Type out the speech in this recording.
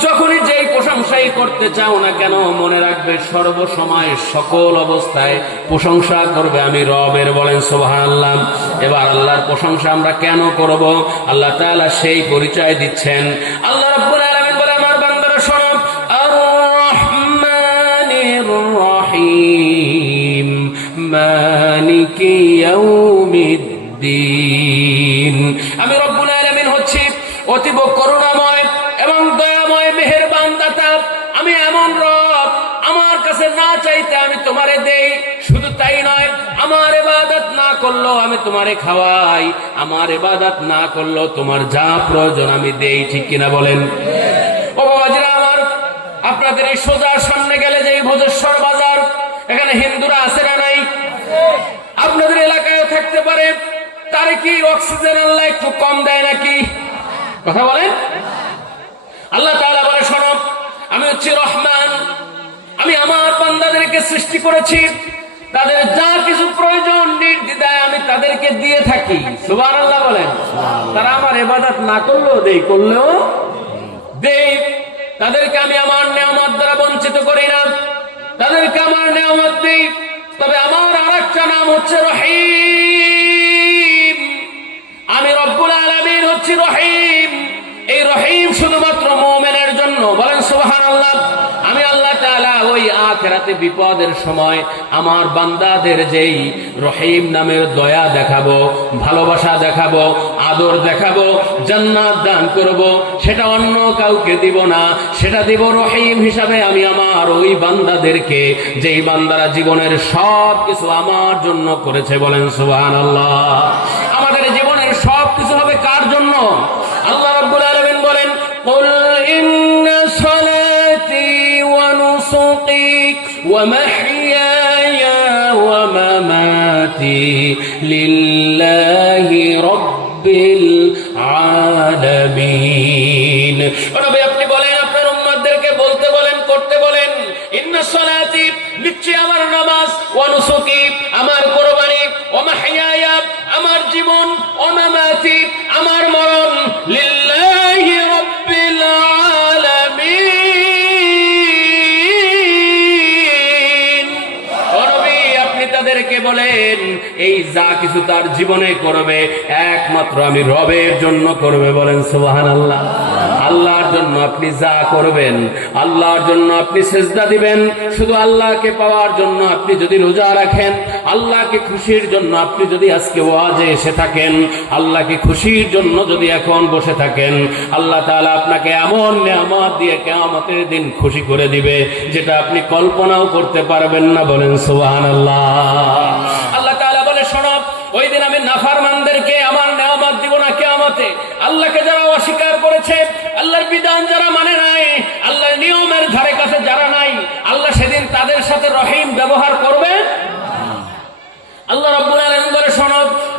যখনই যেই প্রশংসাই করতে চাও না কেন, মনে রাখবে সর্বসময় সকল অবস্থায় প্রশংসা করবে। আমি রবের বলেন, সুবহানাল্লাহ। এবার আল্লাহর প্রশংসা আমরা কেন করব? আল্লাহ তাআলা সেই পরিচয় দিচ্ছেন। আল্লাহ আমি রব্বুল আলামিন হচ্ছি অতীব করুণাময় আমি এমন রব, আমার কাছে না চাইতে আমি তোমারে দেই। শুধু তাই নয়, আমার এবাদত না করল আমি তোমারে খাওয়াই। আমার এবাদত না করল তোমার যা প্রয়োজন আমি দেই, ঠিক কিনা বলেন? ও বাবাজিরা আমার, আপনাদের এই সোজার সামনে গেলে যে ভোজেশ্বর বাজার, এখানে হিন্দুরা আছে না নাই? আপনাদের এলাকায় থাকতে পারে। তার কি অক্সিজেন আল্লাহ একটু কম দেয় নাকি? কথা বলেন? আল্লাহ তাআলা বলে শোনো আমি হচ্ছি রহমান আমি আমার বান্দাদেরকে সৃষ্টি করেছি তাদের যা কিছু প্রয়োজন নির্দ্বিধায় আমি তাদেরকে দিয়ে থাকি। সুবান আল্লাহ বলেন তারা আমার এবাদত না করলেও দেই করলেও দেই। তাদেরকে আমি আমার নেয়ামত দ্বারা বঞ্চিত করি না। তাদেরকে আমার নেয়ামত দিই। তবে আমার আর একটা নাম হচ্ছে রহিম। বলেন সুবাহান আল্লাহ আমি আল্লাহ ওই আখেরাতে বিপদের সময় আমার বান্দাদের যেই রহিম নামের দয়া দেখাবো, ভালোবাসা দেখাবো, আদর দেখাবো, জান্নাত দান করব, সেটা অন্য কাউকে দিব না, সেটা দিব রহিম হিসাবে আমি আমার ওই বান্দাদেরকে, যেই বান্দারা জীবনের সব কিছু আমার জন্য করেছে, বলেন সুবাহান আল্লাহ ومحياي ومماتي لله رب العالمين রবে আপনি বলেন আপনার উম্মতদেরকে বলতে বলেন করতে বলেন ইন্না সলাতি নিশ্চয় আমার নামাজ ওয়ানুসুকি আমার কোরবানি ও মাহিয়ায়া আমার জীবন ও তাদেরকে বলেন, এই যা কিছু তার জীবনে করবে, একমাত্র আমি রবের জন্য করবে বলেন সুবাহান আল্লাহ আল্লাহর জন্য আপনি যা করবেন, আল্লাহর জন্য আপনি সেজদা দিবেন, শুধু আল্লাহকে পাওয়ার জন্য আপনি যদি রোজা রাখেন, আল্লাহকে খুশির জন্য আপনি যদি আজকে ওয়াজে এসে থাকেন, আল্লাহকে খুশির জন্য যদি এখন বসে থাকেন, আল্লাহ তাআলা আপনাকে এমন নেয়ামত দিয়ে কেয়ামতের দিন খুশি করে দিবে, যেটা আপনি কল্পনাও করতে পারবেন না, বলেন সুবহানাল্লাহ। আল্লাহ আল্লাহ তাআলা বলে, শোনো, ওই দিন আমি নাফারমানদেরকে আমার নেয়ামত দিব না কেয়ামতে। আল্লাহকে যারা অস্বীকার বিধান যারা মানে নাই আল্লাহ নিয়মের ধারে কাছে যারা নাই, আল্লাহ সেদিন তাদের সাথে রহিম ব্যবহার করবে? আল্লাহ রব্বুল